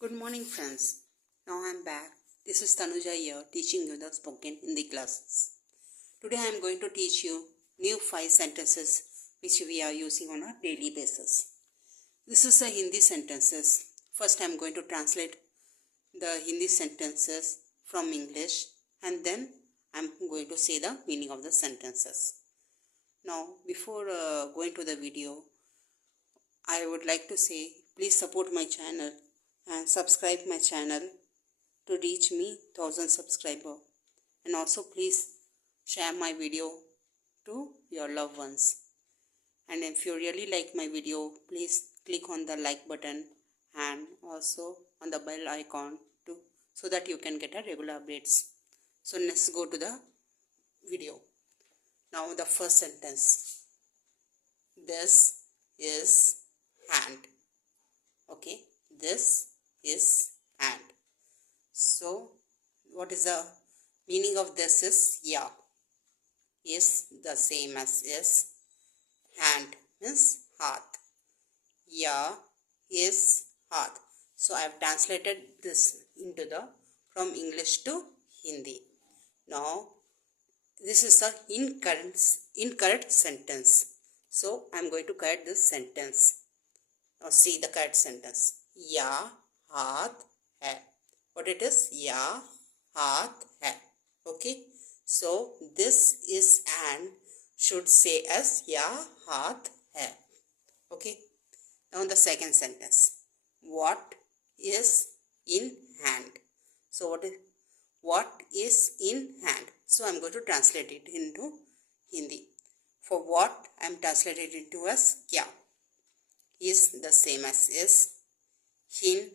Good morning, friends. Now I am back. This is Tanuja here, teaching you the spoken Hindi classes. Today I am going to teach you new 5 sentences which we are using on a daily basis. This is the Hindi sentences. First I am going to translate the Hindi sentences from English and then I am going to say the meaning of the sentences. Now, before going to the video, I would like to say please support my channel and subscribe my channel to reach me 1000 subscriber, and also please share my video to your loved ones. And if you really like my video, please click on the like button and also on the bell icon too, so that you can get a regular updates. So let's go to the video. Now the first sentence. This is hand. Okay, this is hand. So what is the meaning of this is yeah. Is the same as is. Hand means haath. Yeah is haath. So I have translated this into the from English to Hindi. Now this is a incorrect sentence. So I am going to correct this sentence. Now see the correct sentence. Ya haath hai. What it is? Ya haath hai. Okay. So this is and should say as ya haath hai. Okay. Now the second sentence. What is in hand? So what is in hand? So I am going to translate it into Hindi. For what I am translated into as kya. Is the same as is. Hin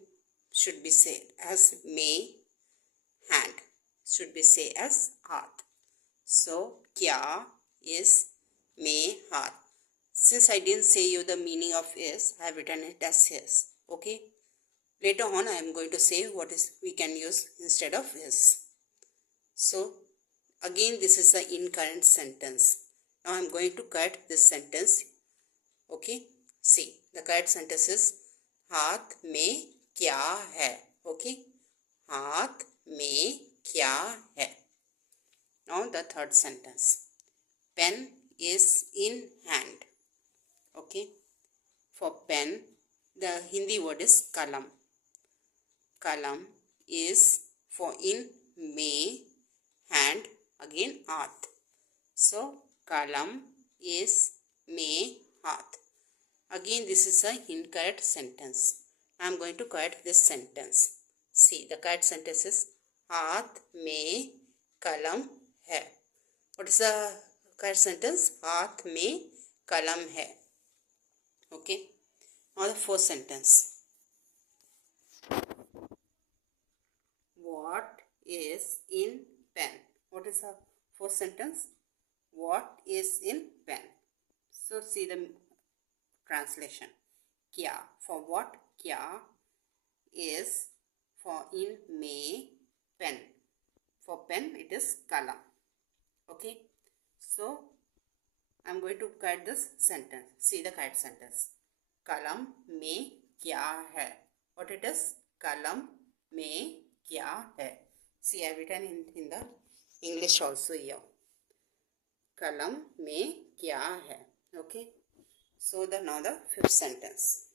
should be said as may. Hand should be said as haath. So kya is may haath. Since I didn't say you the meaning of is, I have written it as is. Okay. Later on I am going to say what is we can use instead of is. So again this is the incorrect sentence. Now I am going to cut this sentence. Okay. See, the correct sentence is हाथ में क्या है. Okay, हाथ में क्या है. Now the third sentence. Pen is in hand. Okay, for pen the Hindi word is kalam. Kalam is for in may, hand again haath. So kalam is may haath. Again this is a incorrect sentence. I am going to correct this sentence. See, the correct sentence is हाथ में कलम है. What is the correct sentence? हाथ में कलम है. Okay. Now the fourth sentence. What is in pen? What is the fourth sentence? What is in pen? So see the translation. Kya for what? Kya is for in may, pen. For pen it is kalam. Okay. So I am going to cut this sentence. See the correct sentence. Kalam में क्या है? What it is? Kalam में क्या है? See, I have written in the English also here. Kalam में क्या है? Okay. So now the fifth sentence.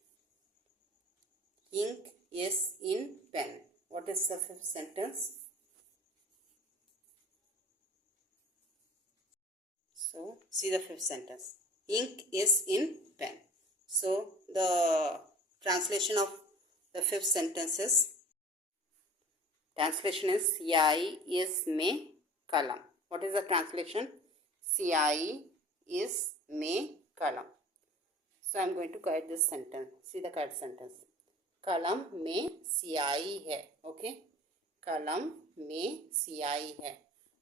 Ink is in pen. What is the fifth sentence? So see the fifth sentence. Ink is in pen. So the translation of the fifth sentence is Siyai is में kalam. What is the translation? Siyai is में kalam. So I am going to correct this sentence. See the correct sentence. कलम में स्याही है. Okay. कलम में स्याही है.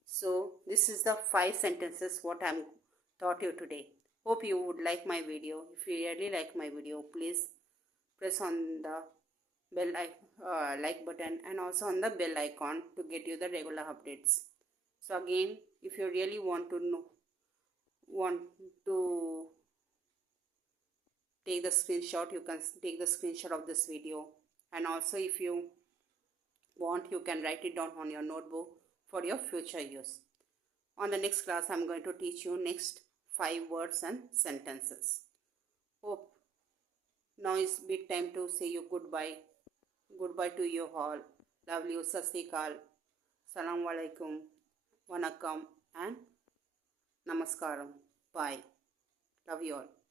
So this is the 5 sentences what I am taught you today. Hope you would like my video. If you really like my video, please press on the bell like button and also on the bell icon to get you the regular updates. So again, if you really want to take the screenshot, you can take the screenshot of this video and also if you want, you can write it down on your notebook for your future use. On the next class, I am going to teach you next 5 words and sentences. Hope now is big time to say you goodbye. Goodbye to you all. Love you. Sat Sri Akal. Assalamu alaikum. Vanakkam and Namaskaram. Bye. Love you all.